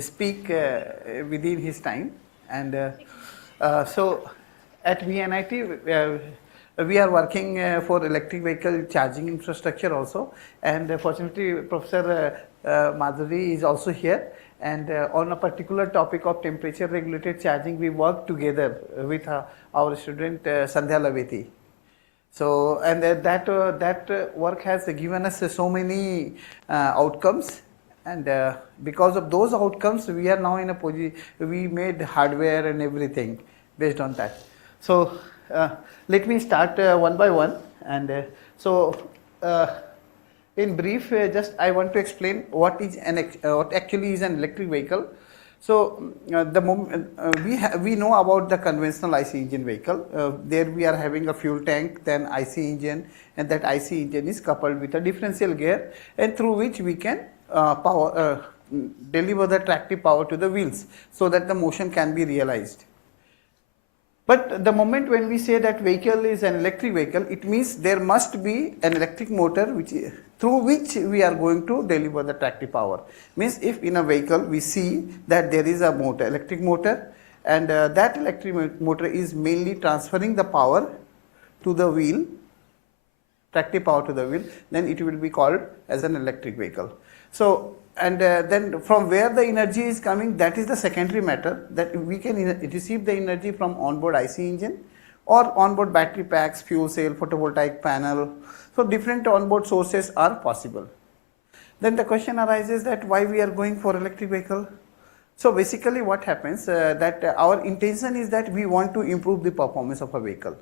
speak within his time. And so at VNIT, we are working for electric vehicle charging infrastructure also. And fortunately, Professor Madhuri is also here. And on a particular topic of temperature regulated charging, we work together with our student Sandhya Laveti. So, and that work has given us so many outcomes, and because of those outcomes, we are now in a position. We made hardware and everything based on that. So, let me start one by one, and in brief, just I want to explain what actually is an electric vehicle. So the moment we know about the conventional IC engine vehicle, there we are having a fuel tank, then IC engine, and that IC engine is coupled with a differential gear, and through which we can deliver the tractive power to the wheels, so that the motion can be realized. But the moment when we say that vehicle is an electric vehicle, it means there must be an electric motor through which we are going to deliver the tractive power. Means if in a vehicle we see that there is a motor, electric motor, and that electric motor is mainly transferring the power to the wheel, tractive power to the wheel, then it will be called as an electric vehicle. So, and then from where the energy is coming, that is the secondary matter, that we can receive the energy from onboard IC engine or onboard battery packs, fuel cell, photovoltaic panel. So different onboard sources are possible. Then the question arises that why we are going for electric vehicle. So basically what happens that our intention is that we want to improve the performance of a vehicle.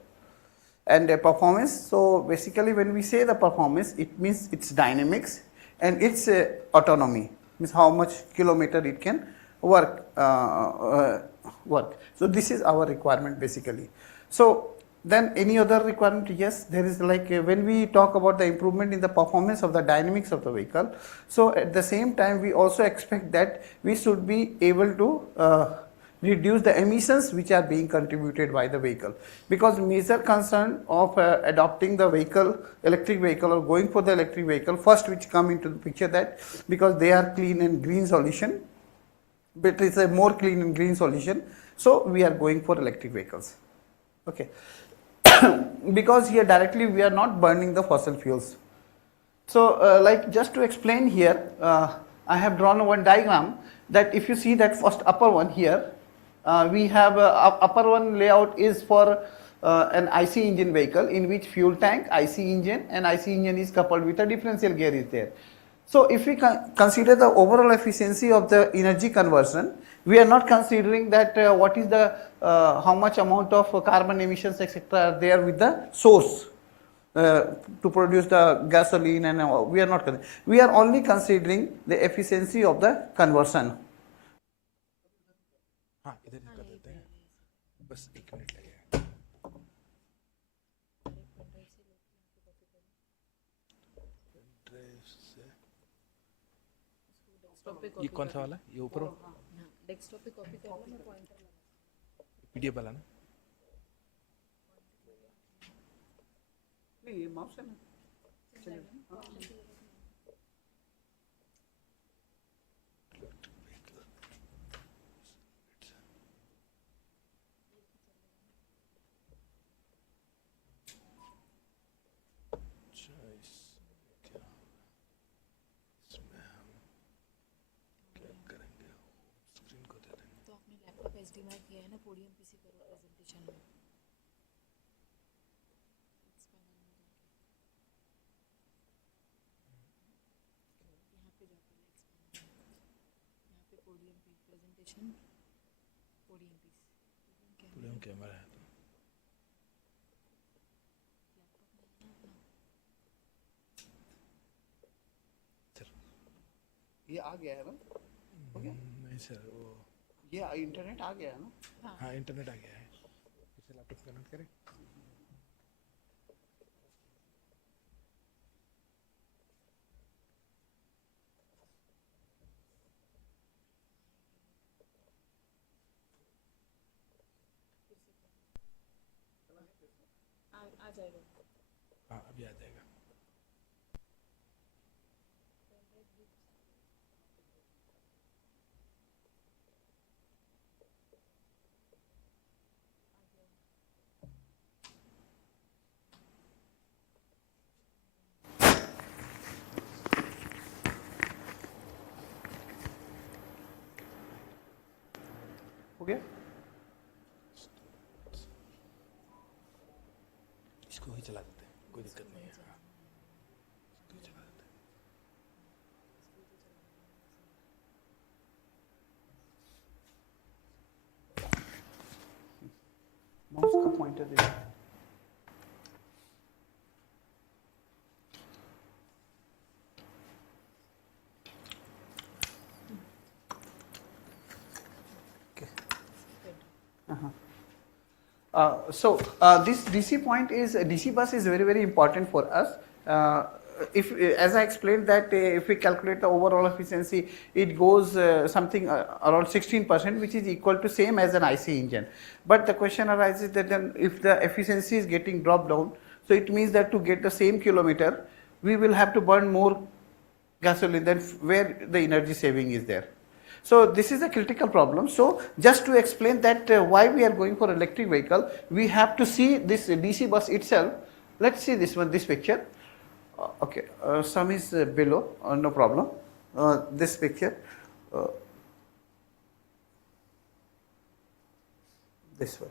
And performance, so basically when we say the performance, it means its dynamics and its autonomy, means how much kilometer it can work. So this is our requirement basically. So then any other requirement? Yes, there is like when we talk about the improvement in the performance of the dynamics of the vehicle, so at the same time we also expect that we should be able to reduce the emissions which are being contributed by the vehicle, because major concern of adopting the vehicle, electric vehicle, or going for the electric vehicle, first which come into the picture, that because they are clean and green solution, but it's a more clean and green solution, so we are going for electric vehicles. Okay. Because here directly we are not burning the fossil fuels. So like just to explain here, I have drawn one diagram that if you see that first upper one here, we have upper one layout is for an IC engine vehicle in which fuel tank, IC engine, and IC engine is coupled with a differential gear is there. So if we consider the overall efficiency of the energy conversion, we are not considering that what is the how much amount of carbon emissions etc. are there with the source to produce the gasoline, and we are not. We are only considering the efficiency of the conversion. इधर कर देते हैं, बस 1 minute लगेगा. ये कौन सा वाला? ये ऊपर डेस्कटॉप पे कॉपी कर लो, मैं पॉइंटर पीडीएफ वाला ना. नहीं, ये माउस है ना, चलेगा. एचडीएमआई किया है ना, पोडियम पीसी करो प्रेजेंटेशन में. यहाँ पे जाकर यहाँ पे पोडियम पे presentation, podium piece, podium camera है तो सर ये आ गया है ना? हो गया? नहीं सर, वो ये इंटरनेट आ गया है ना? हाँ इंटरनेट आ गया है. फिर से लैपटॉप कनेक्ट करें. आ जाएगा. हाँ अभी आ जाएगा. गया? इसको ही चला देते हैं, कोई दिक्कत नहीं है। हाँ, इसको ही चला देते हैं। माउस का pointer they. This DC point is DC bus is very important for us. If as I explained that if we calculate the overall efficiency, it goes something around 16%, which is equal to same as an IC engine. But the question arises that then if the efficiency is getting dropped down, so it means that to get the same kilometer, we will have to burn more gasoline than where the energy saving is there. So this is a critical problem. So just to explain that why we are going for electric vehicle, we have to see this DC bus itself. Let's see this one, this picture. Okay, some is below, no problem. This picture, this one.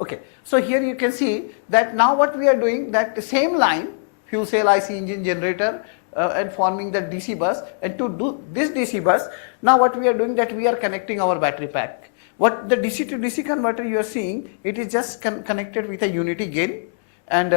Okay, so here you can see that now what we are doing, that the same line, fuel cell, IC engine, generator, and forming the DC bus, and to do this DC bus, now what we are doing, that we are connecting our battery pack. What the DC to DC converter you are seeing, it is just connected with a unity gain, and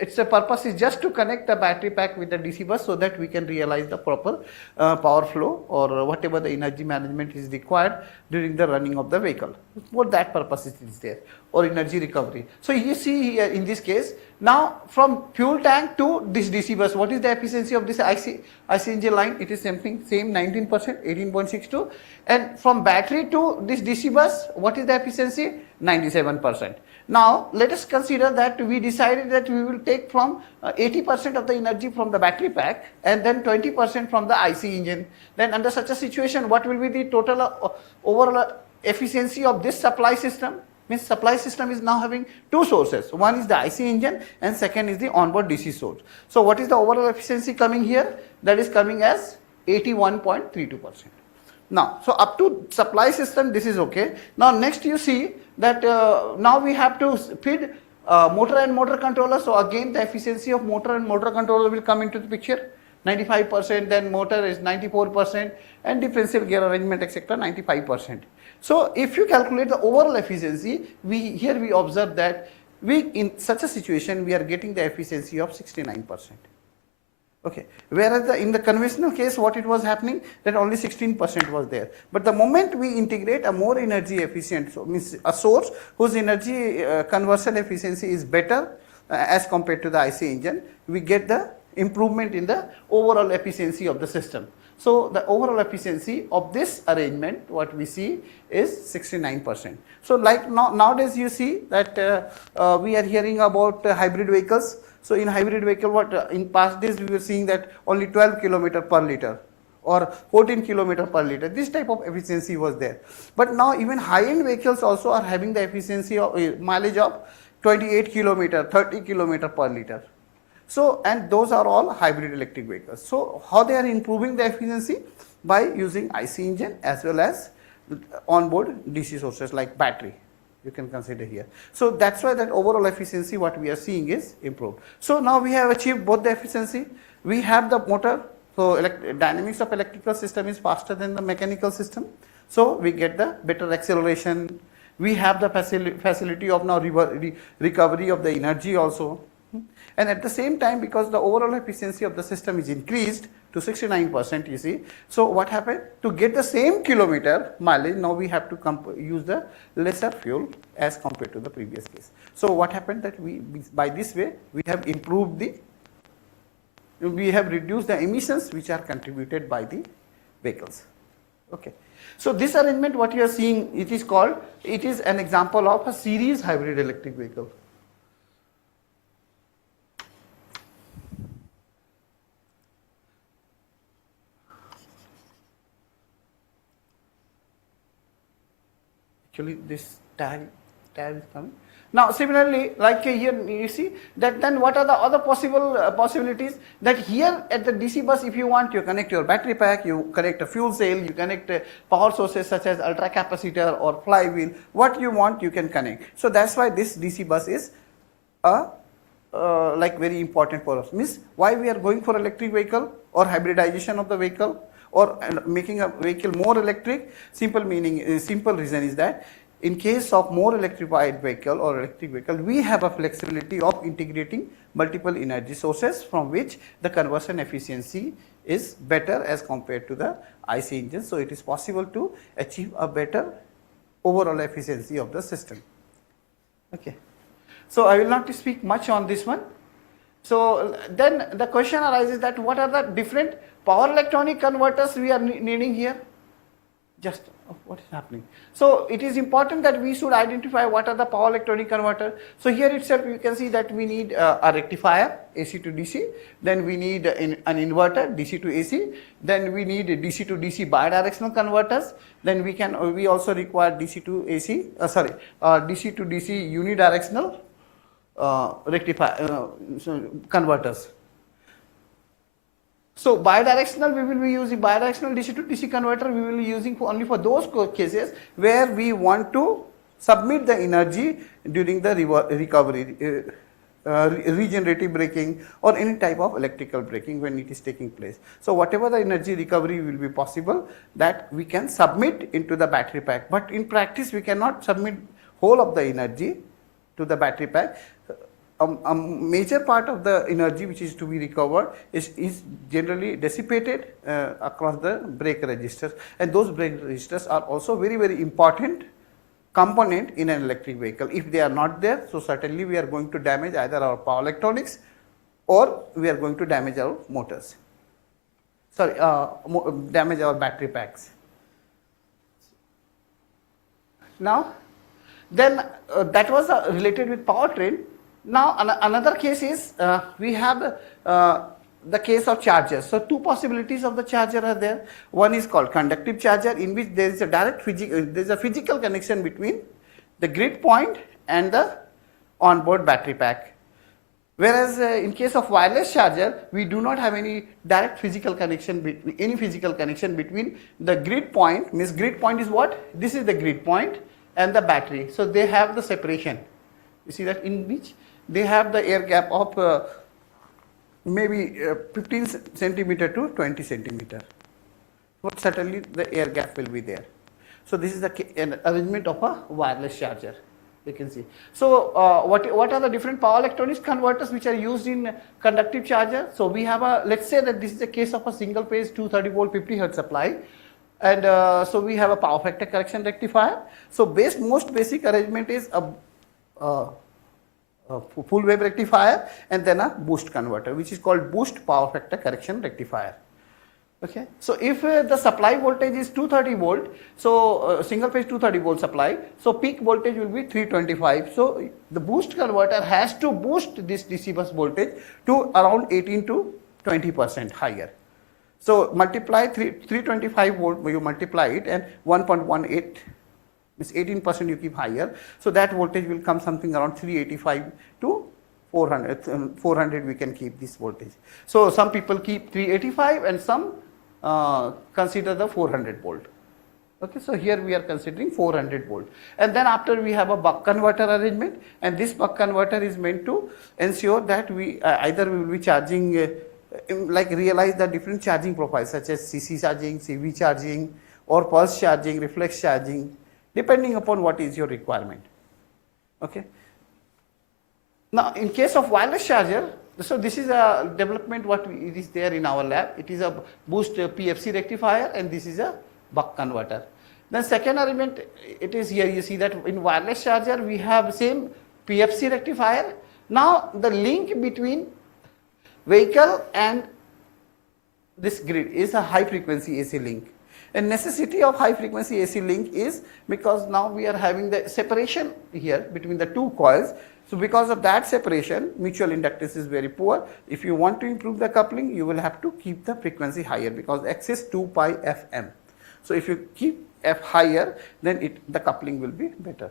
its the purpose is just to connect the battery pack with the DC bus so that we can realize the proper power flow or whatever the energy management is required during the running of the vehicle. For that purpose it is there, or energy recovery. So you see here in this case, now from fuel tank to this DC bus, what is the efficiency of this IC engine line? It is same 19%, 18.62, and from battery to this DC bus, what is the efficiency? 97%. Now let us consider that we decided that we will take from 80% of the energy from the battery pack and then 20% from the IC engine. Then under such a situation, what will be the total overall efficiency of this supply system? Means supply system is now having two sources. One is the IC engine and second is the onboard DC source. So what is the overall efficiency coming here? That is coming as 81.32%. Now, so up to supply system, this is okay. Now next you see that now we have to feed motor and motor controller. So again the efficiency of motor and motor controller will come into the picture. 95%, then motor is 94%, and differential gear arrangement etc. 95%. So if you calculate the overall efficiency, we observe that in such a situation we are getting the efficiency of 69%. Okay, whereas in the conventional case, what it was happening, that only 16% was there. But the moment we integrate a more energy efficient, so means a source whose energy conversion efficiency is better as compared to the IC engine, we get the improvement in the overall efficiency of the system. So the overall efficiency of this arrangement, what we see is 69%. So like nowadays you see that we are hearing about hybrid vehicles. So in hybrid vehicle, what in past days we were seeing that only 12 km per liter or 14 km per liter. This type of efficiency was there. But now even high-end vehicles also are having the efficiency of mileage of 28 km, 30 km per liter. So and those are all hybrid electric vehicles. So how they are improving the efficiency? By using IC engine as well as onboard DC sources like battery. You can consider here. So that's why that overall efficiency what we are seeing is improved. So now we have achieved both the efficiency. We have the motor. So dynamics of electrical system is faster than the mechanical system. So we get the better acceleration. We have the facility of now recovery of the energy also. And at the same time, because the overall efficiency of the system is increased to 69%, you see. So what happened? To get the same kilometer mileage, now we have to use the lesser fuel as compared to the previous case. So what happened that by this way, we have improved we have reduced the emissions which are contributed by the vehicles. Okay. So this arrangement, what you are seeing, it is an example of a series hybrid electric vehicle. Actually this tag is coming. Now similarly, like here you see that then what are the other possibilities, that here at the DC bus, if you want, you connect your battery pack, you connect a fuel cell, you connect power sources such as ultra capacitor or flywheel, what you want you can connect. So that's why this DC bus is a like very important for us. Means why we are going for electric vehicle or hybridization of the vehicle or making a vehicle more electric. Simple reason is that in case of more electrified vehicle or electric vehicle, we have a flexibility of integrating multiple energy sources from which the conversion efficiency is better as compared to the IC engine. So it is possible to achieve a better overall efficiency of the system. Okay. So I will not speak much on this one. So then the question arises that what are the different power electronic converters we are needing here? Just what is happening? So it is important that we should identify what are the power electronic converter. So here itself you can see that we need a rectifier AC to DC, then we need an inverter DC to AC, then we need DC to DC bidirectional converters, then we also require DC to AC, DC to DC unidirectional converters. So bidirectional, we will be using bidirectional DC to DC converter, we will be using only for those cases where we want to submit the energy during the recovery, regenerative braking or any type of electrical braking when it is taking place. So whatever the energy recovery will be possible, that we can submit into the battery pack, but in practice we cannot submit whole of the energy to the battery pack. A major part of the energy which is to be recovered is generally dissipated across the brake registers, and those brake registers are also very important component in an electric vehicle. If they are not there, so certainly we are going to damage either our power electronics or we are going to damage our motors. Damage our battery packs. Now, then that was related with powertrain. Now another case is we have the case of chargers. So two possibilities of the charger are there. One is called conductive charger, in which there is a physical connection between the grid point and the onboard battery pack. Whereas in case of wireless charger, we do not have any direct physical connection between the grid point. Means grid point is what? This is the grid point and the battery. So they have the separation. You see that, in which they have the air gap of maybe 15 centimeter to 20 centimeter. But certainly the air gap will be there. So this is an arrangement of a wireless charger. You can see. So what are the different power electronics converters which are used in conductive charger? So we have let's say that this is a case of a single phase 230 volt 50 hertz supply. And so we have a power factor correction rectifier. So most basic arrangement is a full wave rectifier and then a boost converter, which is called boost power factor correction rectifier. Okay. So if the supply voltage is 230 volt, so single phase 230 volt supply, so peak voltage will be 325. So the boost converter has to boost this DC bus voltage to around 18 to 20% higher. So multiply 325 volt, you multiply it, and 1.18 means 18% you keep higher. So that voltage will come something around 385 to 400. 400 we can keep this voltage. So some people keep 385 and some consider the 400 volt. Okay, so here we are considering 400 volt. And then after we have a buck converter arrangement, and this buck converter is meant to ensure that we either we will be charging realize the different charging profiles such as CC charging, CV charging, or pulse charging, reflex charging, depending upon what is your requirement. Okay. Now in case of wireless charger, so this is a development it is there in our lab. It is a boost PFC rectifier and this is a buck converter. Then second arrangement, it is here, you see that in wireless charger we have same PFC rectifier. Now the link between vehicle and this grid is a high frequency AC link. And necessity of high frequency AC link is because now we are having the separation here between the two coils. So because of that separation, mutual inductance is very poor. If you want to improve the coupling, you will have to keep the frequency higher because X is 2 pi Fm. So if you keep F higher, then the coupling will be better.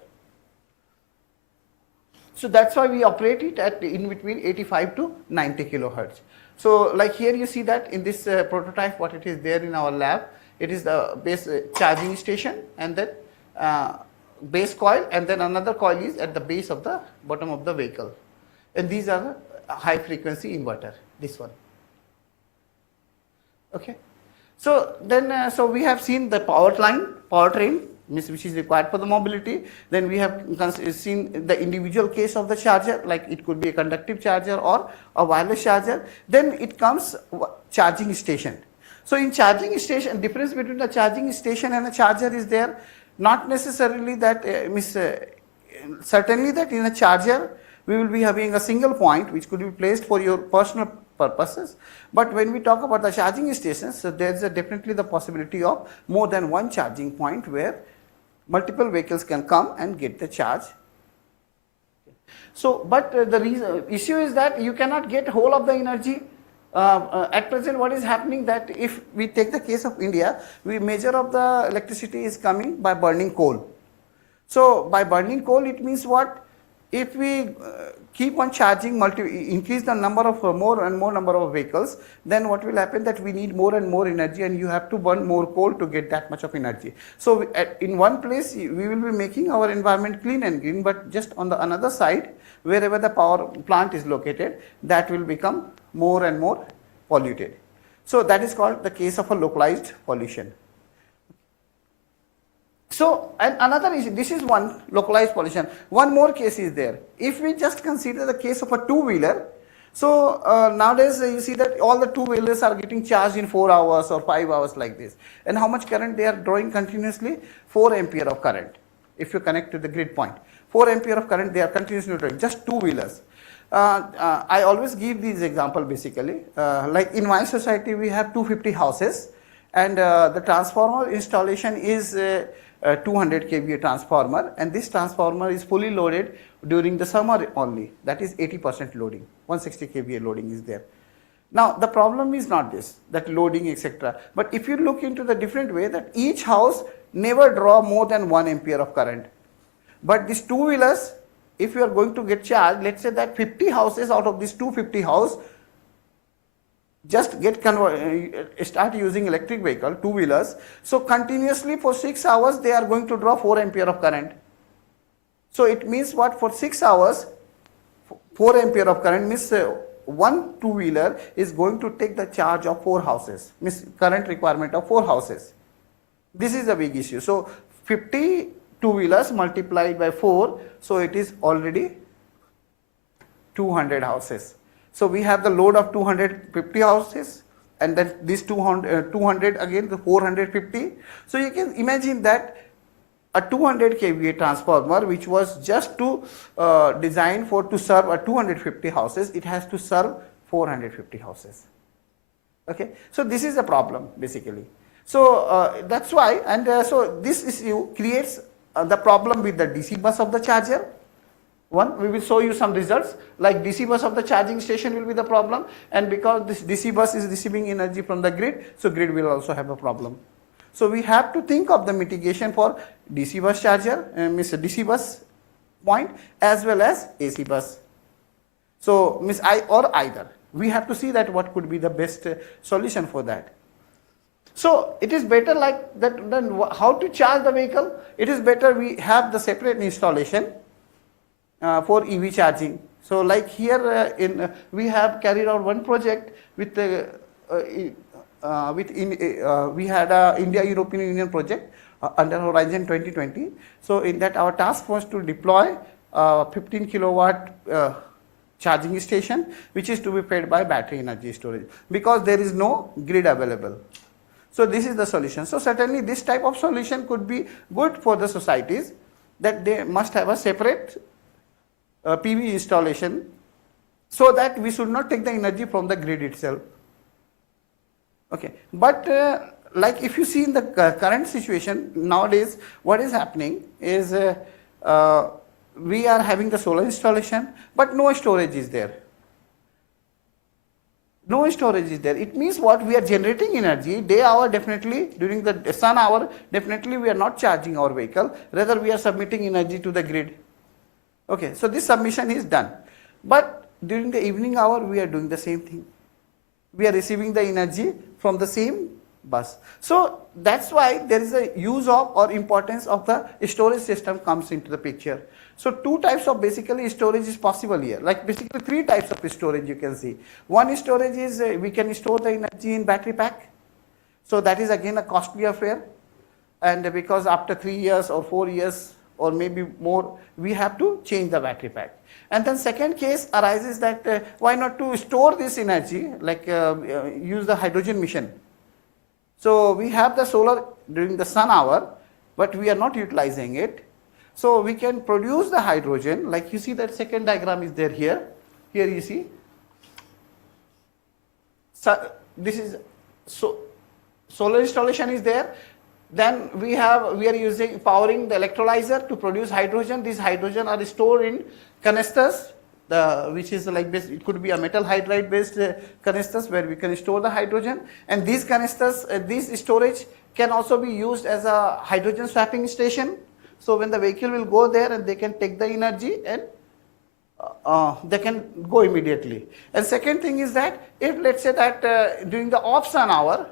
So that's why we operate it at in between 85 to 90 kilohertz. So like here you see that in this prototype what it is there in our lab, it is the base charging station and then base coil, and then another coil is at the base of the bottom of the vehicle. And these are the high frequency inverter, this one. Okay. So then, so we have seen the powertrain, which is required for the mobility. Then we have seen the individual case of the charger, like it could be a conductive charger or a wireless charger. Then it comes charging station. So in charging station, difference between the charging station and a charger is there. Not necessarily that, certainly that in a charger, we will be having a single point which could be placed for your personal purposes. But when we talk about the charging stations, so there is definitely the possibility of more than one charging point where multiple vehicles can come and get the charge. So, but the issue is that you cannot get whole of the energy. At present, what is happening that if we take the case of India, we measure of the electricity is coming by burning coal. So, by burning coal, it means what? If we keep on charging, increase the number of more and more number of vehicles, then what will happen that we need more and more energy, and you have to burn more coal to get that much of energy. So in one place we will be making our environment clean and green, but just on the another side, wherever the power plant is located, that will become more and more polluted. So that is called the case of a localized pollution. So, and another issue, this is one localized pollution. One more case is there. If we just consider the case of a two-wheeler, so nowadays you see that all the two-wheelers are getting charged in 4 hours or 5 hours like this. And how much current they are drawing continuously? 4 ampere of current. If you connect to the grid point, 4 ampere of current they are continuously drawing, just two-wheelers. I always give this example basically. Like in my society we have 250 houses, and the transformer installation is 200 kVA transformer, and this transformer is fully loaded during the summer only, that is 80% loading, 160 kVA loading is there. Now the problem is not this, that loading etc. But if you look into the different way, that each house never draw more than 1 ampere of current. But these two-wheelers, if you are going to get charged, let's say that 50 houses out of these 250 house just start using electric vehicle, two-wheelers. So continuously for 6 hours they are going to draw 4 ampere of current. So it means what? For 6 hours, 4 ampere of current means one two-wheeler is going to take the charge of 4 houses, means current requirement of 4 houses. This is a big issue. So 50 two-wheelers multiplied by 4, so it is already 200 houses. So we have the load of 250 houses, and then this 200 again the 450. So you can imagine that a 200 kVA transformer, which was just to designed for to serve a 250 houses, it has to serve 450 houses. Okay, so this is a problem basically. So that's why, and so this issue creates the problem with the DC bus of the charger. One, we will show you some results, like DC bus of the charging station will be the problem, and because this DC bus is receiving energy from the grid, so grid will also have a problem. So we have to think of the mitigation for DC bus charger, means DC bus point as well as AC bus. So means either. We have to see that what could be the best solution for that. So it is better like that, then how to charge the vehicle? It is better we have the separate installation for EV charging. So like here we have carried out one project with we had a India European Union project under Horizon 2020. So in that our task was to deploy 15 kilowatt charging station, which is to be fed by battery energy storage, because there is no grid available. So this is the solution. So certainly this type of solution could be good for the societies, that they must have a separate PV installation, so that we should not take the energy from the grid itself. Okay, but like if you see in the current situation nowadays, what is happening is we are having the solar installation, but no storage is there. No storage is there. It means what? We are generating energy day hour, definitely during the sun hour, definitely we are not charging our vehicle, rather we are submitting energy to the grid. Okay, so this submission is done. But during the evening hour, we are doing the same thing. We are receiving the energy from the same bus. So that's why there is a use of or importance of the storage system comes into the picture. So two types of basically storage is possible here. Like basically three types of storage you can see. One storage is we can store the energy in battery pack. So that is again a costly affair. And because after 3 years or 4 years or maybe more, we have to change the battery pack. And then second case arises that why not to store this energy, like use the hydrogen mission. So we have the solar during the sun hour, but we are not utilizing it. So we can produce the hydrogen, like you see that second diagram is there here. Here you see. So this is solar installation is there. Then we are using powering the electrolyzer to produce hydrogen. These hydrogen are stored in canisters, which is like this. It could be a metal hydride based canisters where we can store the hydrogen. And these canisters, this storage can also be used as a hydrogen swapping station. So when the vehicle will go there and they can take the energy and they can go immediately. And second thing is that if let's say that during the off sun hour,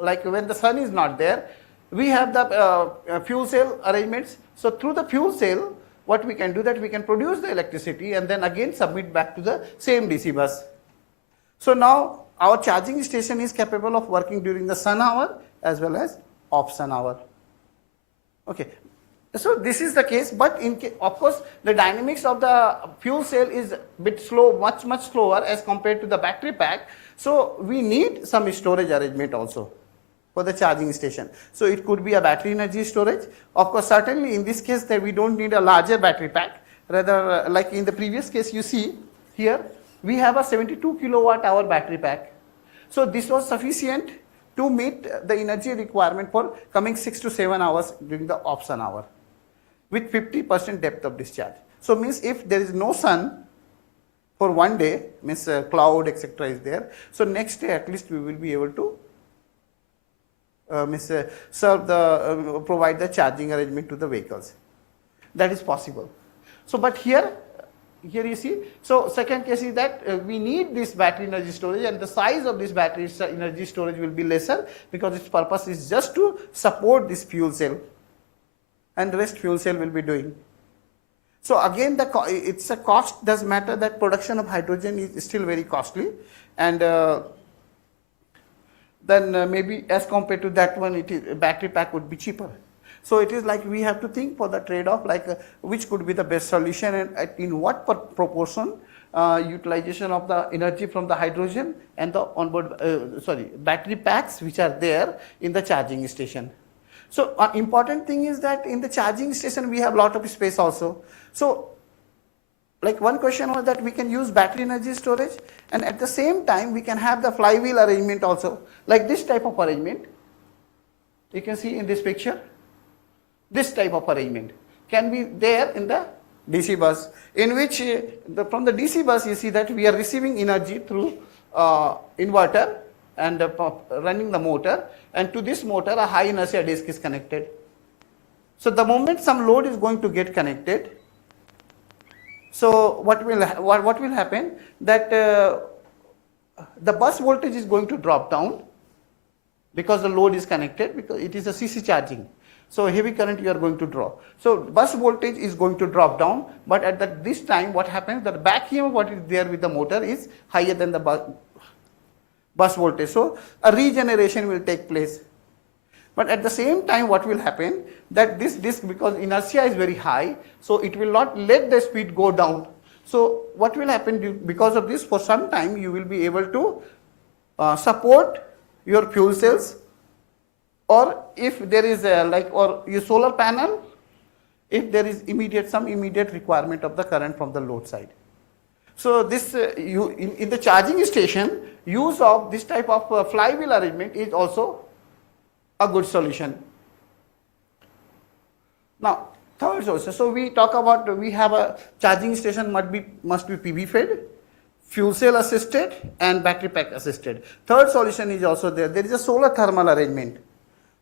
like when the sun is not there, we have the fuel cell arrangements. So through the fuel cell, what we can do that we can produce the electricity and then again submit back to the same DC bus. So now our charging station is capable of working during the sun hour as well as off sun hour. Okay. So this is the case, but of course the dynamics of the fuel cell is a bit slow, much slower as compared to the battery pack. So we need some storage arrangement also for the charging station. So it could be a battery energy storage. Of course, certainly in this case that we don't need a larger battery pack. Rather, like in the previous case you see here, we have a 72 kilowatt hour battery pack. So this was sufficient to meet the energy requirement for coming 6 to 7 hours during the off sun hour with 50% depth of discharge. So means if there is no sun for one day, means cloud etc. is there, so next day at least we will be able to provide the charging arrangement to the vehicles. That is possible. So but here you see, so second case is that we need this battery energy storage, and the size of this battery energy storage will be lesser because its purpose is just to support this fuel cell, and the rest fuel cell will be doing. So again it's a cost does matter, that production of hydrogen is still very costly, and then maybe as compared to that one, it is battery pack would be cheaper. So it is like we have to think for the trade-off, like which could be the best solution and in what proportion utilization of the energy from the hydrogen and the onboard battery packs which are there in the charging station. So important thing is that in the charging station we have lot of space also. So like one question was that we can use battery energy storage and at the same time we can have the flywheel arrangement also, like this type of arrangement. You can see in this picture, this type of arrangement can be there in the DC bus, in which from the DC bus you see that we are receiving energy through inverter and running the motor, and to this motor a high inertia disk is connected. So the moment some load is going to get connected, so what will happen that the bus voltage is going to drop down because the load is connected, because it is a CC charging. So heavy current you are going to draw. So bus voltage is going to drop down, but at this time what happens, that back EMF what is there with the motor is higher than the bus voltage. So a regeneration will take place. But at the same time what will happen, that this disk, because inertia is very high, so it will not let the speed go down. So what will happen, because of this, for some time you will be able to support your fuel cells, or if there is or your solar panel, if there is some immediate requirement of the current from the load side. So this in the charging station, use of this type of flywheel arrangement is also a good solution. Now third source, so we talk about, we have a charging station must be PV fed, fuel cell assisted and battery pack assisted. Third solution is also there. There is a solar thermal arrangement.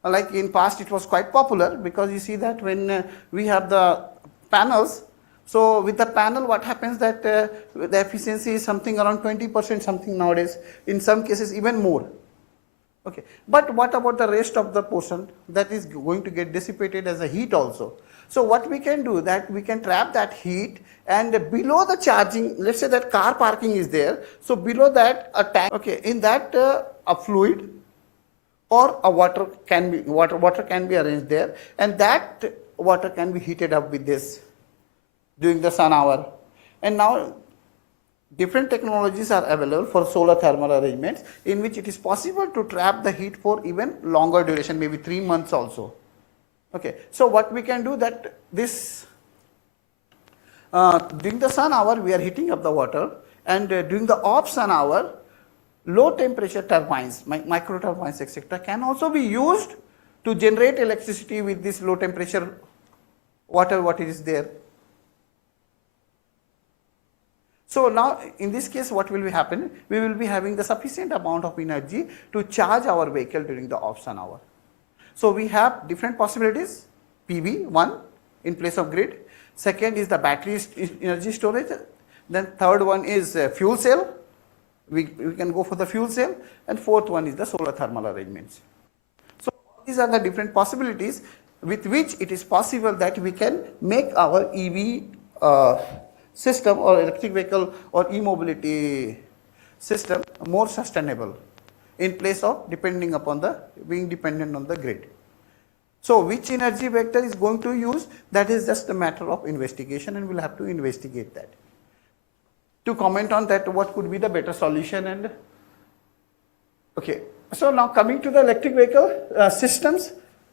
Like in past it was quite popular, because you see that when we have the panels, So with the panel, what happens that the efficiency is something around 20%, something nowadays, in some cases even more. Okay, but what about the rest of the portion that is going to get dissipated as a heat also? So what we can do that we can trap that heat, and below the charging, let's say that car parking is there, so below that a tank, okay, in that a fluid or a water can be arranged there, and that water can be heated up with this during the sun hour. And now different technologies are available for solar thermal arrangements in which it is possible to trap the heat for even longer duration, maybe 3 months also. Okay, so what we can do that this during the sun hour we are heating up the water, and during the off sun hour low temperature turbines, micro turbines etc. can also be used to generate electricity with this low temperature water what is there. So now in this case what will be happen? We will be having the sufficient amount of energy to charge our vehicle during the off sun hour. So we have different possibilities. PV, one, in place of grid. Second is the battery energy storage. Then third one is fuel cell. We can go for the fuel cell. And fourth one is the solar thermal arrangements. So these are the different possibilities with which it is possible that we can make our EV system or electric vehicle or e-mobility system more sustainable in place of being dependent on the grid. So which energy vector is going to use, that is just a matter of investigation, and we'll have to investigate that. To comment on that, what could be the better solution? And okay, so now coming to the electric vehicle systems.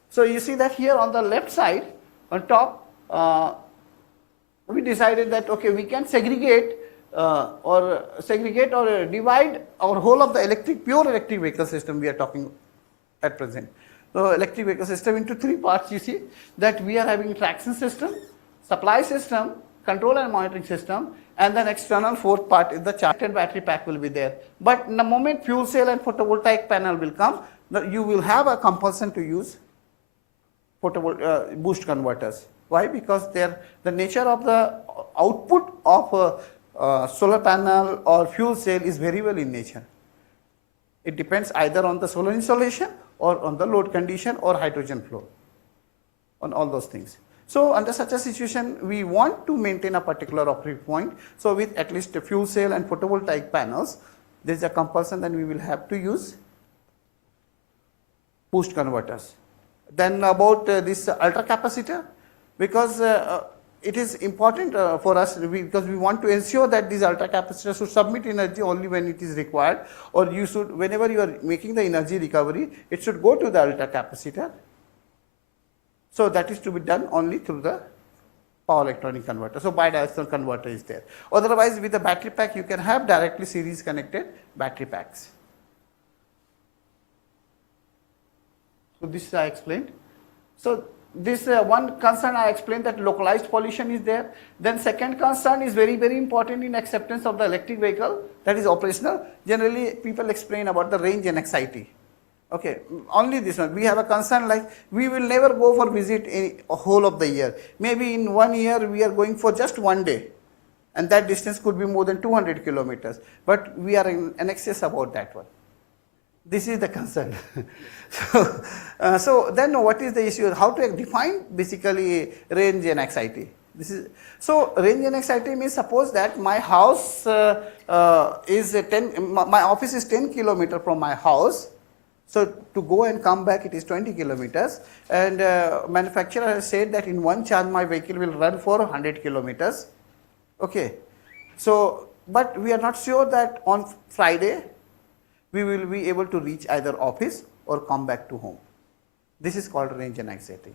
So you see that here on the left side on top, we decided that okay, we can segregate or divide our whole of the pure electric vehicle system we are talking at present. So electric vehicle system into 3 parts. You see that we are having traction system, supply system, control and monitoring system, and then external 4th part is the charge and battery pack will be there. But in the moment fuel cell and photovoltaic panel will come, you will have a compulsion to use boost converters. Why? Because the nature of the output of a solar panel or fuel cell is variable in nature. It depends either on the solar installation or on the load condition or hydrogen flow, on all those things. So under such a situation, we want to maintain a particular operating point. So with at least a fuel cell and photovoltaic panels, there is a compulsion that we will have to use boost converters. Then about this ultra capacitor, because it is important for us because we want to ensure that these ultra capacitors should submit energy only when it is required, or you should, whenever you are making the energy recovery, it should go to the ultra capacitor. So that is to be done only through the power electronic converter. So bidirectional converter is there. Otherwise with the battery pack you can have directly series connected battery packs. So this I explained. So this one concern I explained, that localized pollution is there. Then second concern is very, very important in acceptance of the electric vehicle, that is operational. Generally people explain about the range and anxiety. Okay, only this one. We have a concern like we will never go for visit a whole of the year. Maybe in 1 year we are going for just 1 day, and that distance could be more than 200 kilometers. But we are in excess about that one. This is the concern. So then what is the issue? How to define basically range and anxiety? So range and anxiety means, suppose that my house my office is 10 kilometers from my house. So to go and come back it is 20 kilometers, and manufacturer has said that in one charge my vehicle will run for 100 kilometers. Okay. So but we are not sure that on Friday we will be able to reach either office or come back to home. This is called range and anxiety.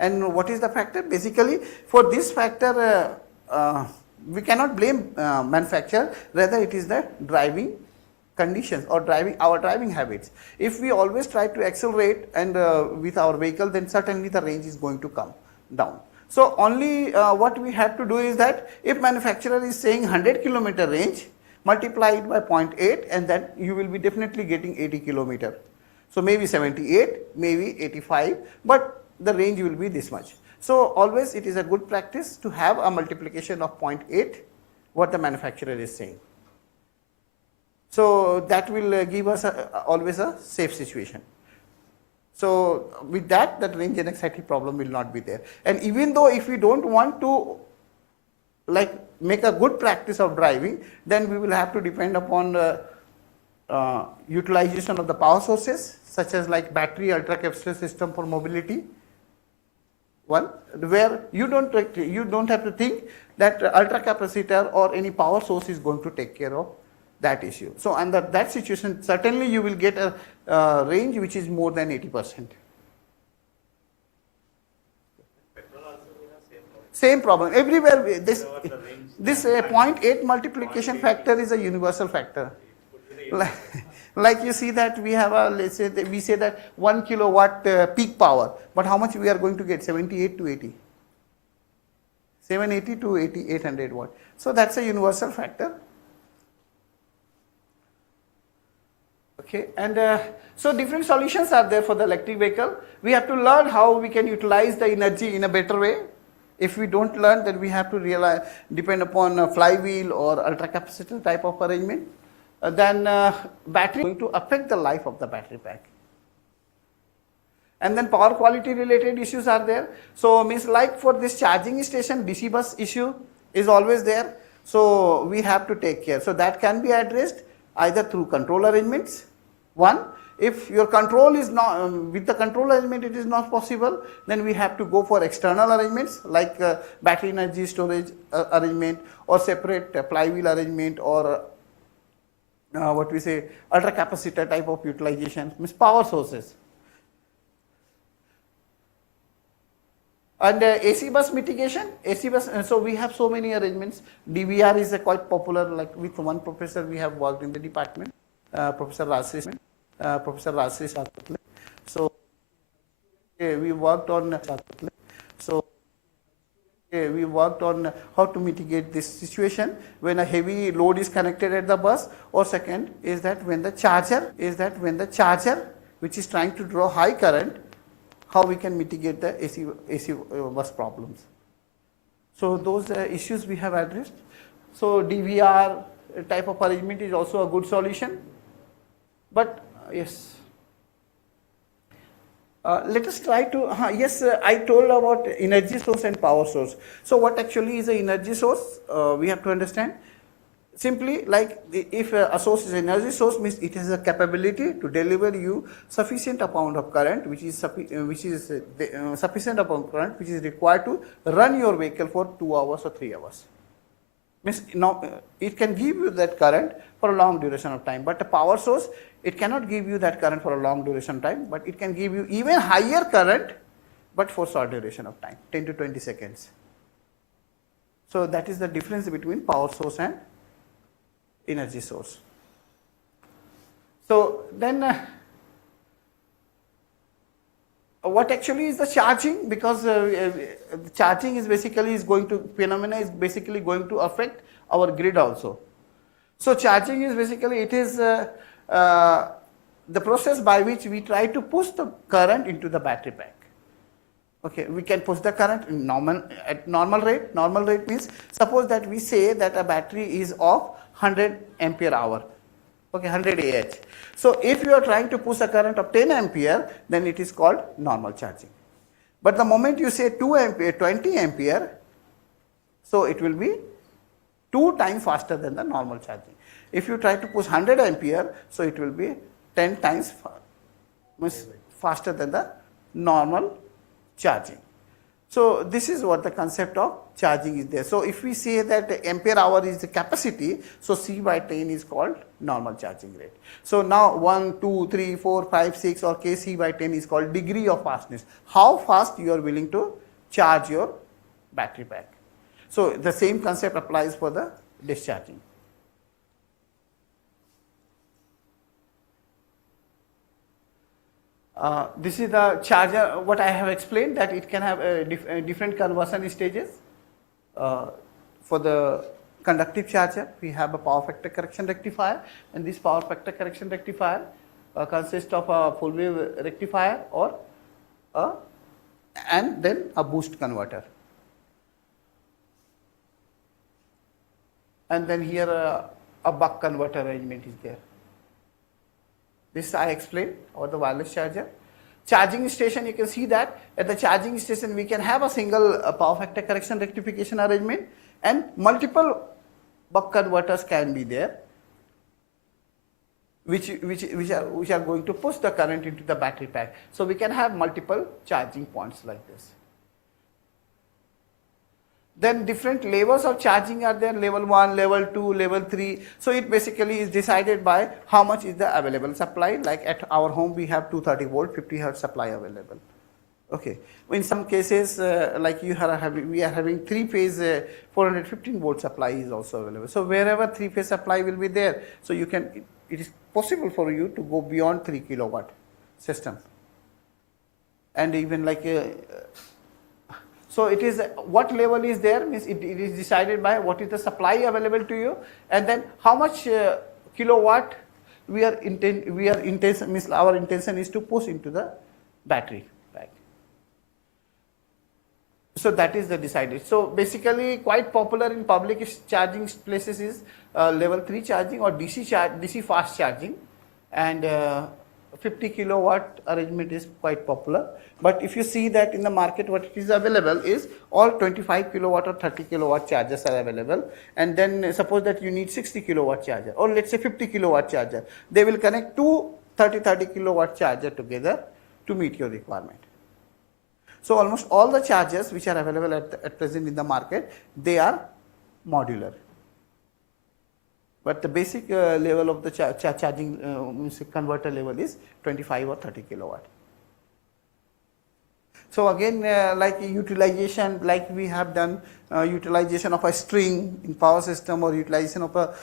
And what is the factor? Basically for this factor we cannot blame manufacturer, rather it is the driving conditions or our driving habits. If we always try to accelerate and with our vehicle, then certainly the range is going to come down. So only what we have to do is that if manufacturer is saying 100 kilometer range, multiply it by 0.8 and then you will be definitely getting 80 kilometer. So maybe 78, maybe 85, but the range will be this much. So always it is a good practice to have a multiplication of 0.8 what the manufacturer is saying. So that will give us always a safe situation. So with that, that range and anxiety problem will not be there. And even though if we don't want to like make a good practice of driving, then we will have to depend upon utilization of the power sources, such as like battery ultra capacitor system for mobility. One where you don't have to think that ultra capacitor or any power source is going to take care of that issue. So under that situation, certainly you will get a range which is more than 80%. Same problem everywhere. This 0.8 multiplication factor is a universal factor. Like you see that we have a, let's say that we say that 1 kilowatt peak power, but how much we are going to get? 78 to 80. 780 to 80, 800 watt. So that's a universal factor. Okay, and so different solutions are there for the electric vehicle. We have to learn how we can utilize the energy in a better way. If we don't learn, then we have to depend upon a flywheel or ultra capacitor type of arrangement. Then battery is going to affect the life of the battery pack. And then power quality related issues are there. So means like for this charging station, DC bus issue is always there. So we have to take care. So that can be addressed either through control arrangements. One, if your control is not, with the control arrangement it is not possible, then we have to go for external arrangements like battery energy storage arrangement or separate flywheel arrangement or what we say ultra capacitor type of utilization, means power sources. And AC bus mitigation, AC bus, so we have so many arrangements. DVR is quite popular, like with one professor we have worked in the department, Professor Rajshree. So we worked on we worked on how to mitigate this situation when a heavy load is connected at the bus, or second is that when the charger which is trying to draw high current, how we can mitigate the AC bus problems. So those issues we have addressed. So DVR type of arrangement is also a good solution. But yes. Let us try to, I told about energy source and power source. So what actually is an energy source? We have to understand. Simply like if a source is an energy source, means it has a capability to deliver you sufficient amount of current, which is sufficient amount of current which is required to run your vehicle for 2 hours or 3 hours. Means now it can give you that current for a long duration of time, but a power source, it cannot give you that current for a long duration of time, but it can give you even higher current but for short duration of time, 10 to 20 seconds. So that is the difference between power source and energy source. So then what actually is the charging? Because charging is basically phenomena is basically going to affect our grid also. So charging is basically, it is the process by which we try to push the current into the battery pack. Okay, we can push the current at normal rate. Normal rate means, suppose that we say that a battery is of 100 ampere hour. Okay, 100 Ah. So if you are trying to push a current of 10 ampere, then it is called normal charging. But the moment you say 2 ampere, 20 ampere, so it will be 2 times faster than the normal charging. If you try to push 100 ampere, so it will be 10 times faster than the normal charging. So this is what the concept of charging is there. So if we say that ampere hour is the capacity, so C by 10 is called normal charging rate. So now 1, 2, 3, 4, 5, 6 or Kc by 10 is called degree of fastness. How fast you are willing to charge your battery pack. So the same concept applies for the discharging. This is the charger, what I have explained, that it can have different conversion stages. For the conductive charger, we have a power factor correction rectifier, and this power factor correction rectifier consists of a full wave rectifier or a and then a boost converter. And then here a buck converter arrangement is there. This I explained about the wireless charger. Charging station, you can see that at the charging station we can have a single power factor correction rectification arrangement, and multiple buck converters can be there, which are going to push the current into the battery pack. So we can have multiple charging points like this. Then different levels of charging are there, level 1, level 2, level 3. So it basically is decided by how much is the available supply. Like at our home we have 230 volt 50 hertz supply available. Okay. In some cases like we are having 3-phase 415 volt supply is also available. So wherever 3-phase supply will be there, so you can, it is possible for you to go beyond 3 kilowatt system. And even like so it is what level is there, means it is decided by what is the supply available to you, and then how much kilowatt our intention is to push into the battery pack. So that is the decided. So basically quite popular in public charging places is level 3 charging or DC fast charging, and 50 kilowatt arrangement is quite popular. But if you see that in the market what is available is all 25 kilowatt or 30 kilowatt chargers are available, and then suppose that you need 60 kilowatt charger or let's say 50 kilowatt charger, they will connect two 30 kilowatt charger together to meet your requirement. So almost all the chargers which are available at present in the market, they are modular. But the basic level of the charging converter level is 25 or 30 kilowatt. So again, like utilization, like we have done utilization of a string in power system, or utilization of a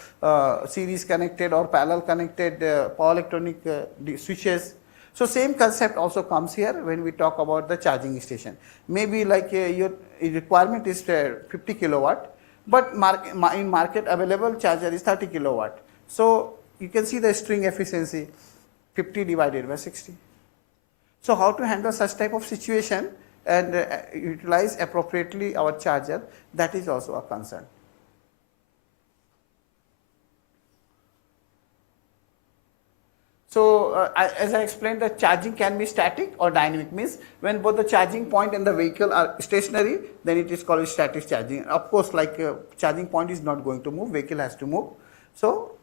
series connected or parallel connected power electronic switches. So same concept also comes here when we talk about the charging station. Maybe like your requirement is 50 kilowatt, but in market available charger is 30 kilowatt. So you can see the string efficiency 50 divided by 60. So how to handle such type of situation and utilize appropriately our charger, that is also a concern. So as I explained, the charging can be static or dynamic, means when both the charging point and the vehicle are stationary, then it is called static charging. Of course, like charging point is not going to move, vehicle has to move. So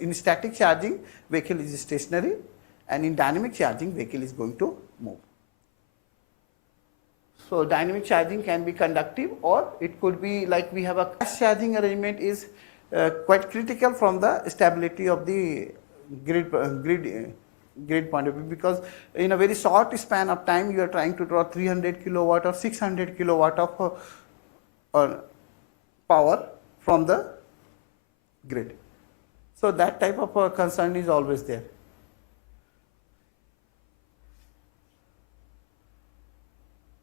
in static charging, vehicle is stationary, and in dynamic charging, vehicle is going to move. So dynamic charging can be conductive, or it could be like we have a fast charging arrangement is quite critical from the stability of the grid point of view, because in a very short span of time you are trying to draw 300 kilowatt or 600 kilowatt of power from the grid. So that type of concern is always there.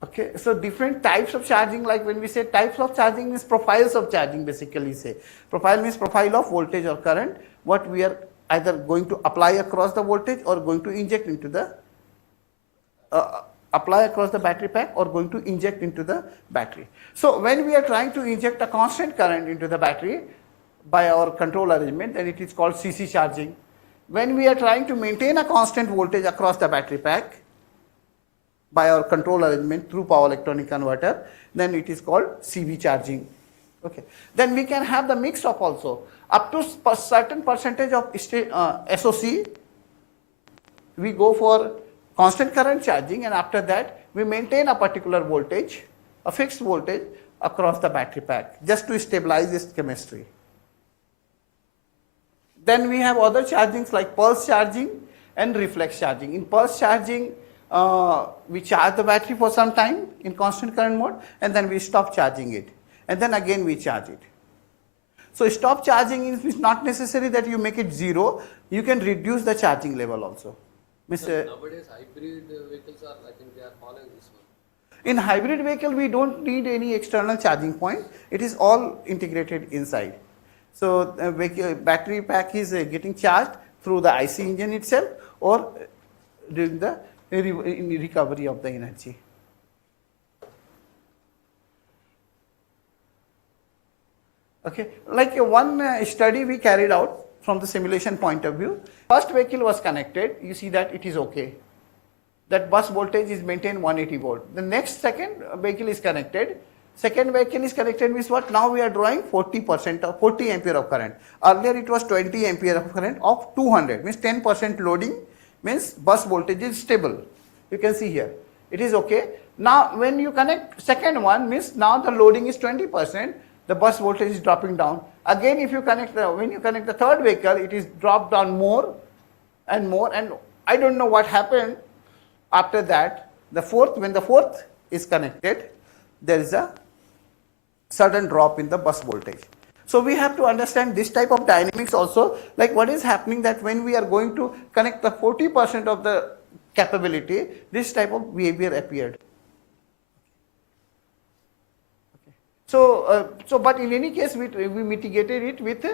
Okay, so different types of charging, like when we say types of charging means profiles of charging, basically say. Profile means profile of voltage or current, what we are either going to apply across the voltage or going to inject into the, apply across the battery pack or going to inject into the battery. So when we are trying to inject a constant current into the battery by our control arrangement, then it is called CC charging. When we are trying to maintain a constant voltage across the battery pack by our control arrangement through power electronic converter, then it is called CV charging. Okay. Then we can have the mix of also up to a certain percentage of SOC. We go for constant current charging, and after that we maintain a particular voltage, a fixed voltage across the battery pack just to stabilize its chemistry. Then we have other chargings like pulse charging and reflex charging. In pulse charging, we charge the battery for some time in constant current mode, and then we stop charging it, and then again we charge it. So stop charging is not necessary that you make it zero, you can reduce the charging level also. Nowadays hybrid vehicles are, I think they are following this one. In hybrid vehicle we don't need any external charging point, it is all integrated inside. So battery pack is getting charged through the IC engine itself or during the in recovery of the energy. Okay, like one study we carried out from the simulation point of view. First vehicle was connected, you see that it is okay. That bus voltage is maintained 180 volt. The next second vehicle is connected. Second vehicle is connected means what? Now we are drawing 40% of 40 ampere of current. Earlier it was 20 ampere of current of 200, means 10% loading, means bus voltage is stable. You can see here, it is okay. Now when you connect second one, means now the loading is 20%, the bus voltage is dropping down. Again if you connect when you connect the third vehicle, it is dropped down more, and I don't know what happened after that. When the fourth is connected, there is a sudden drop in the bus voltage. So we have to understand this type of dynamics also, like what is happening that when we are going to connect the 40% of the capability, this type of behavior appeared. So, but in any case, we mitigated it with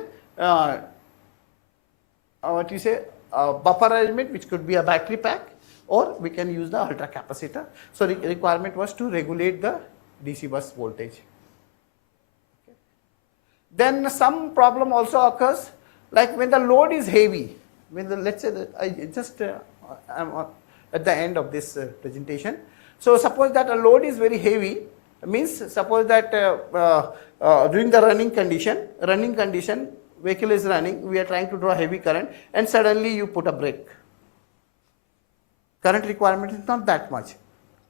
buffer arrangement, which could be a battery pack, or we can use the ultra capacitor. So requirement was to regulate the DC bus voltage. Okay. Then some problem also occurs, like when the load is heavy. When let's say that I just am at the end of this presentation. So suppose that a load is very heavy. Means suppose that during the running condition, vehicle is running, we are trying to draw heavy current, and suddenly you put a brake. Current requirement is not that much.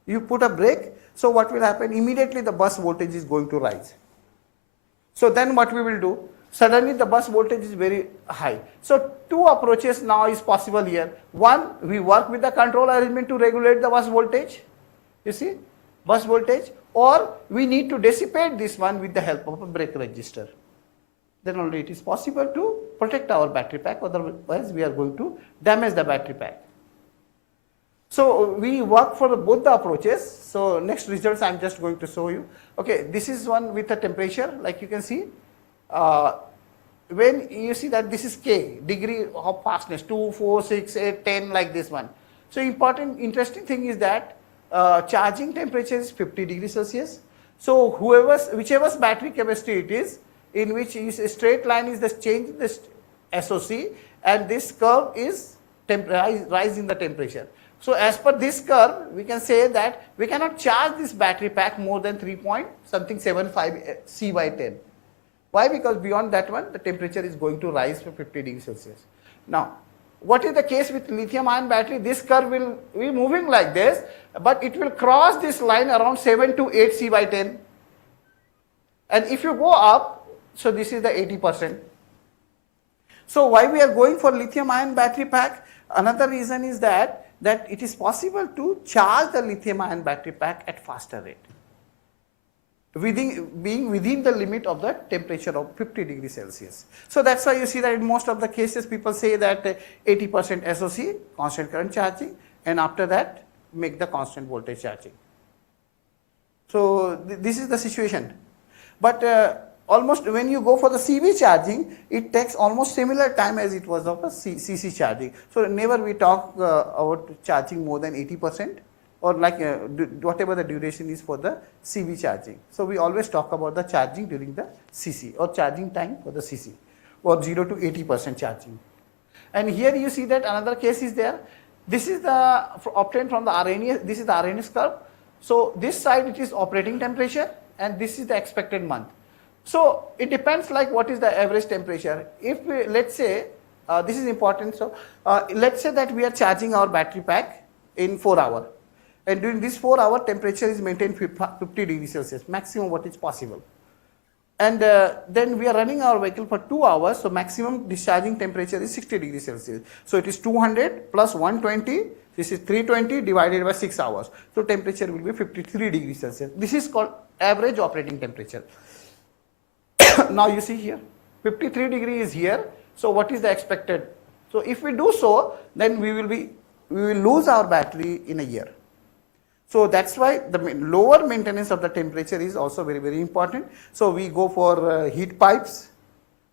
You put a brake, so what will happen? Immediately the bus voltage is going to rise. So then what we will do? Suddenly the bus voltage is very high. So two approaches now is possible here. One, we work with the control arrangement to regulate the bus voltage. You see, bus voltage. Or we need to dissipate this one with the help of a brake resistor. Then only it is possible to protect our battery pack, otherwise we are going to damage the battery pack. So we work for both the approaches. So next results I am just going to show you. Okay, this is one with a temperature, like you can see. When you see that this is K, degree of fastness, 2, 4, 6, 8, 10, like this one. So interesting thing is that charging temperature is 50 degrees Celsius. So whichever battery capacity it is, in which is a straight line is the change in the SOC, and this curve is rise in the temperature. So as per this curve, we can say that we cannot charge this battery pack more than 3.75 C by 10. Why? Because beyond that one, the temperature is going to rise to 50 degrees Celsius. Now, what is the case with lithium ion battery? This curve will be moving like this, but it will cross this line around 7 to 8 C by 10. And if you go up, so this is the 80%. So why we are going for lithium ion battery pack? Another reason is that it is possible to charge the lithium ion battery pack at faster rate, being within the limit of the temperature of 50 degrees Celsius. So that's why you see that in most of the cases people say that 80% SOC, constant current charging, and after that make the constant voltage charging. So this is the situation. But almost when you go for the CV charging, it takes almost similar time as it was of a CC charging. So never we talk about charging more than 80%. Or like whatever the duration is for the CV charging. So we always talk about the charging during the CC, or charging time for the CC, or 0 to 80% charging. And here you see that another case is there. This is the obtained from the RNS. This is the RNS curve. So this side it is operating temperature, and this is the expected month. So it depends like what is the average temperature. If we, let's say this is important. So let's say that we are charging our battery pack in 4 hours. And during this 4 hour, temperature is maintained 50 degrees Celsius, maximum what is possible. And then we are running our vehicle for 2 hours, so maximum discharging temperature is 60 degrees Celsius. So it is 200 plus 120, this is 320 divided by 6 hours. So temperature will be 53 degrees Celsius. This is called average operating temperature. Now you see here, 53 degrees is here. So what is the expected? So if we do so, then we will lose our battery in a year. So that's why the lower maintenance of the temperature is also very, very important. So we go for heat pipes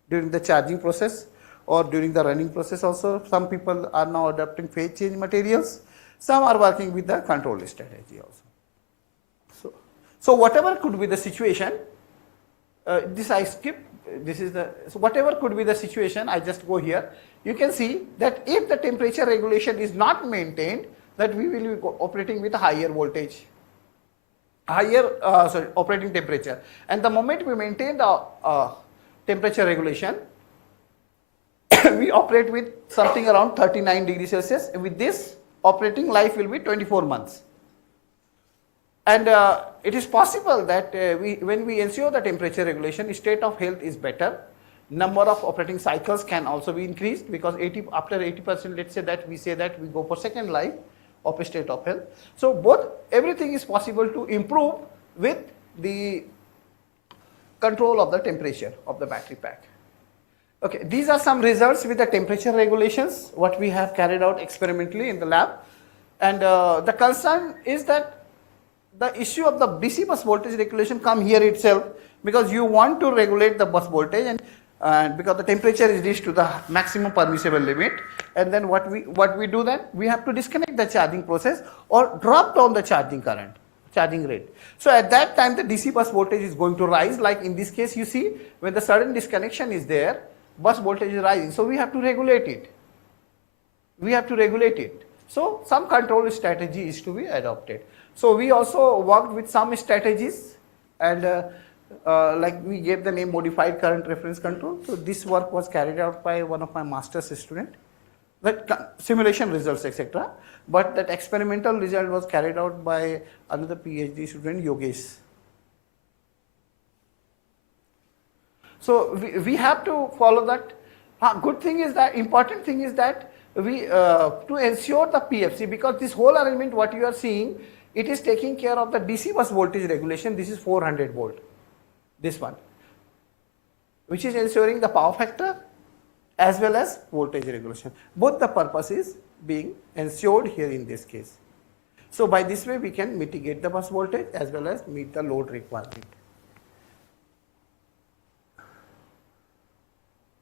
during the charging process or during the running process also. Some people are now adopting phase change materials. Some are working with the control strategy also. So whatever could be the situation, this I skip. This is so whatever could be the situation. I just go here. You can see that if the temperature regulation is not maintained, that we will be operating with a higher voltage, higher operating temperature. And the moment we maintain the temperature regulation, we operate with something around 39 degrees Celsius. With this, operating life will be 24 months. And it is possible that when we ensure the temperature regulation, state of health is better. Number of operating cycles can also be increased, because after 80%, let's say that we go for second life of a state of health. So everything is possible to improve with the control of the temperature of the battery pack. Okay, these are some results with the temperature regulations, what we have carried out experimentally in the lab. And the concern is that the issue of the DC bus voltage regulation come here itself, because you want to regulate the bus voltage, and because the temperature is reached to the maximum permissible limit, and then what we do then, we have to disconnect the charging process or drop down the charging current, charging rate. So at that time the DC bus voltage is going to rise, like in this case you see when the sudden disconnection is there, bus voltage is rising, so we have to regulate it. So some control strategy is to be adopted. So we also worked with some strategies, and like we gave the name modified current reference control. So this work was carried out by one of my master's student, that simulation results etc. But that experimental result was carried out by another PhD student, Yogesh. So we have to follow that. Good thing is that, important thing is that we to ensure the PFC, because this whole arrangement what you are seeing, it is taking care of the DC bus voltage regulation. This is 400 volt, this one, which is ensuring the power factor as well as voltage regulation. Both the purpose is being ensured here in this case. So by this way we can mitigate the bus voltage as well as meet the load requirement.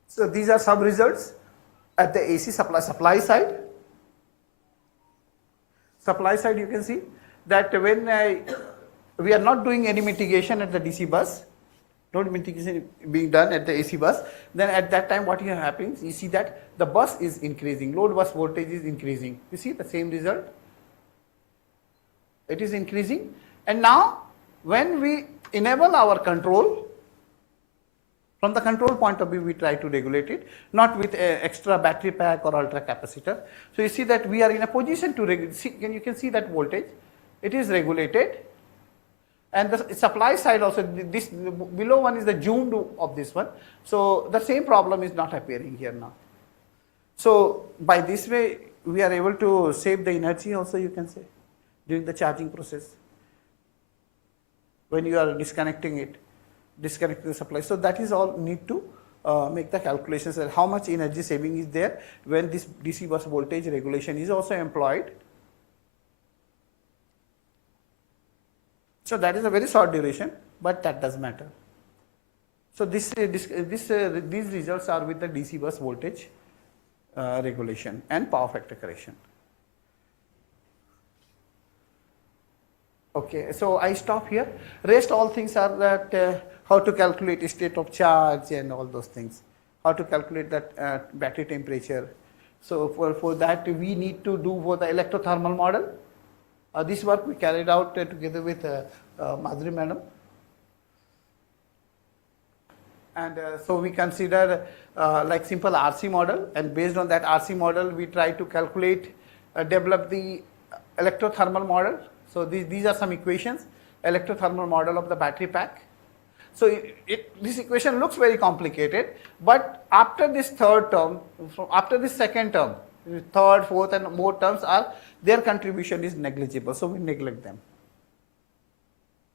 So these are some results at the AC supply side. Supply side, you can see that when we are not doing any mitigation at the DC bus, no mitigation being done at the AC bus, then at that time what happens, you see that the bus is increasing, load bus voltage is increasing. You see the same result, it is increasing. And now when we enable our control, from the control point of view, we try to regulate it, not with a extra battery pack or ultra capacitor. So you see that we are in a position to regulate. You can see that voltage, it is regulated, and the supply side also, this below one is the zoomed of this one. So the same problem is not appearing here now. So by this way, we are able to save the energy also, you can say, during the charging process, when you are disconnecting the supply. So that is all need to make the calculations that how much energy saving is there when this DC bus voltage regulation is also employed. So that is a very short duration, but that does matter. So these results are with the DC bus voltage regulation and power factor correction. Okay, so I stop here. Rest all things are that how to calculate state of charge and all those things, how to calculate that battery temperature. So for that we need to do for the electrothermal model. This work we carried out together with Madhuri madam. And so we consider like simple RC model, and based on that RC model we try to calculate, develop the electrothermal model. So these are some equations, electrothermal model of the battery pack. So this equation looks very complicated, but after this third term, after this second term, third, fourth and more terms are, their contribution is negligible, so we neglect them.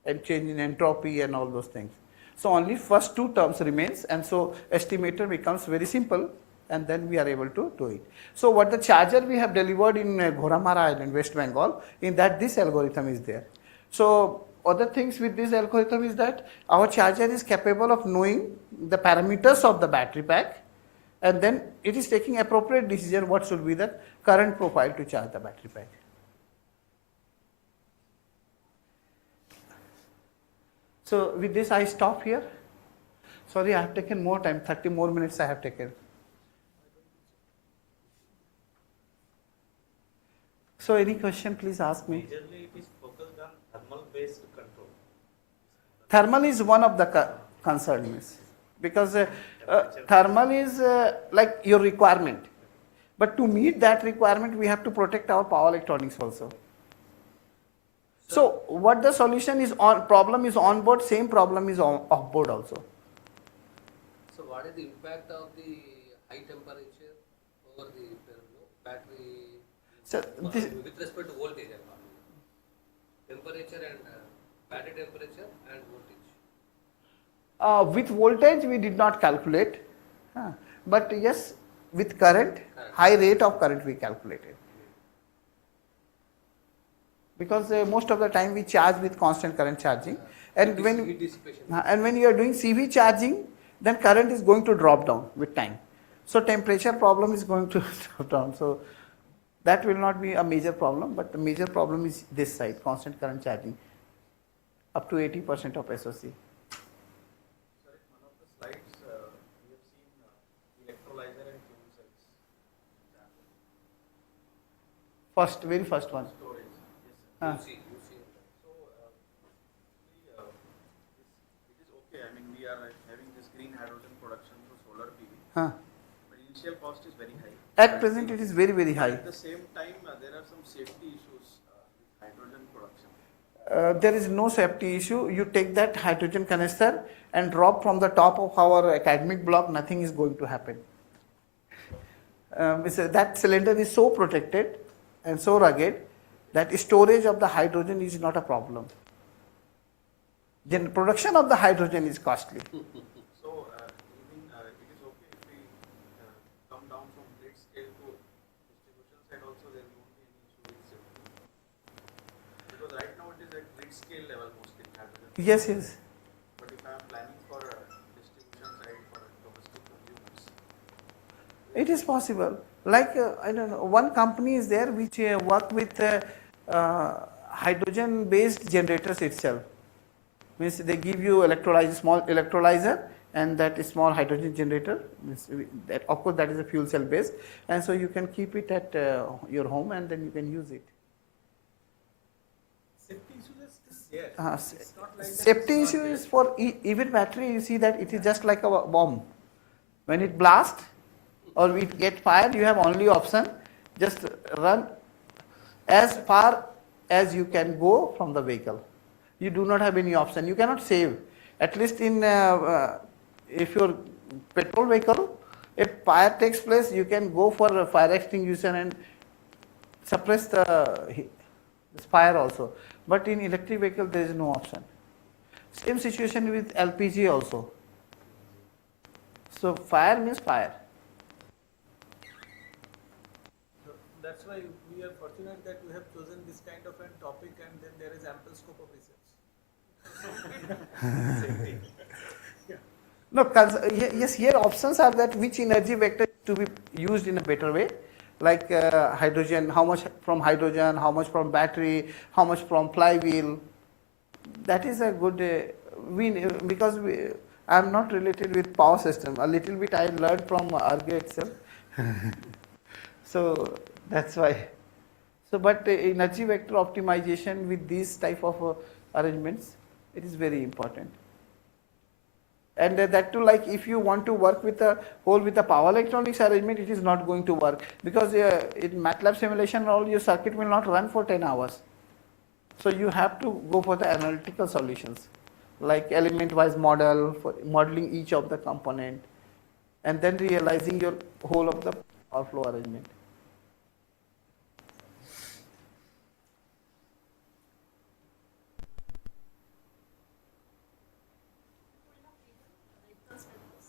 And change in entropy and all those things. So only first two terms remains, and so estimator becomes very simple, and then we are able to do it. So what the charger we have delivered in Ghoramara Island, West Bengal, in that this algorithm is there. So other things with this algorithm is that our charger is capable of knowing the parameters of the battery pack, and then it is taking appropriate decision what should be the current profile to charge the battery pack. So with this I stop here. Sorry, I have taken more time, 30 more minutes I have taken. So any question, please ask me. Majorly it is focused on thermal based control. Thermal is one of the concerns because thermal is like your requirement. But to meet that requirement, we have to protect our power electronics also. So what the solution is on, problem is on board, same problem is on off board also. So what is the impact of the high temperature over the battery? So this, with respect to voltage, I'm talking. Temperature and battery temperature and voltage. with voltage we did not calculate, but yes, with current, high rate of current we calculated. Because most of the time we charge with constant current charging, and Heat dissipation. when you are doing CV charging, then current is going to drop down with time. So temperature problem is going to drop down. So that will not be a major problem, but the major problem is this side, constant current charging, up to 80% of SOC. Sir, in one of the slides, we have seen electrolyzer and fuel cells. Example. Very first one. Storage. Ah. Yes, sir. You see. So, it is okay. I mean, we are having this green hydrogen production through solar PV, but initial cost is very high. At present it is very, very high. At the same time, there are some safety issues with hydrogen production. There is no safety issue. You take that hydrogen canister and drop from the top of our academic block, nothing is going to happen. That cylinder is so protected and so rugged that storage of the hydrogen is not a problem. Then production of the hydrogen is costly. So, even it is okay if we come down from grid scale to distribution side also, there won't be any issue with safety. Because right now it is at grid scale level mostly hydrogen. Yes, yes. But if I am planning for distribution side for domestic consumers, It is possible. Like, I don't know, one company is there which work with hydrogen-based generators itself. Means they give you small electrolyzer and that small hydrogen generator. That, of course, that is a fuel cell based, and so you can keep it at your home and then you can use it. safety issues are still there. It's not like that Safety it's issue not is for even battery. You see that it is just like a bomb. When it blasts or it get fired, you have only option just run as far as you can go from the vehicle. You do not have any option. You cannot save. At least in if your petrol vehicle, if fire takes place, you can go for a fire extinguisher and suppress the fire also. But in electric vehicle, there is no option. Same situation with LPG also. So fire means fire. That's why we are fortunate that we have chosen this kind of a topic, and then there is ample scope of research. No, yes, here options are that which energy vector to be used in a better way, like hydrogen, how much from hydrogen, how much from battery, how much from flywheel. That is a good, because I am not related with power system. A little bit I learned from Arge itself. So that's why. So, but energy vector optimization with these type of arrangements, it is very important. And that too, like if you want to work with a power electronics arrangement, it is not going to work because in MATLAB simulation, all your circuit will not run for 10 hours. So you have to go for the analytical solutions, like element-wise model for modeling each of the component, and then realizing your whole of the power flow arrangement.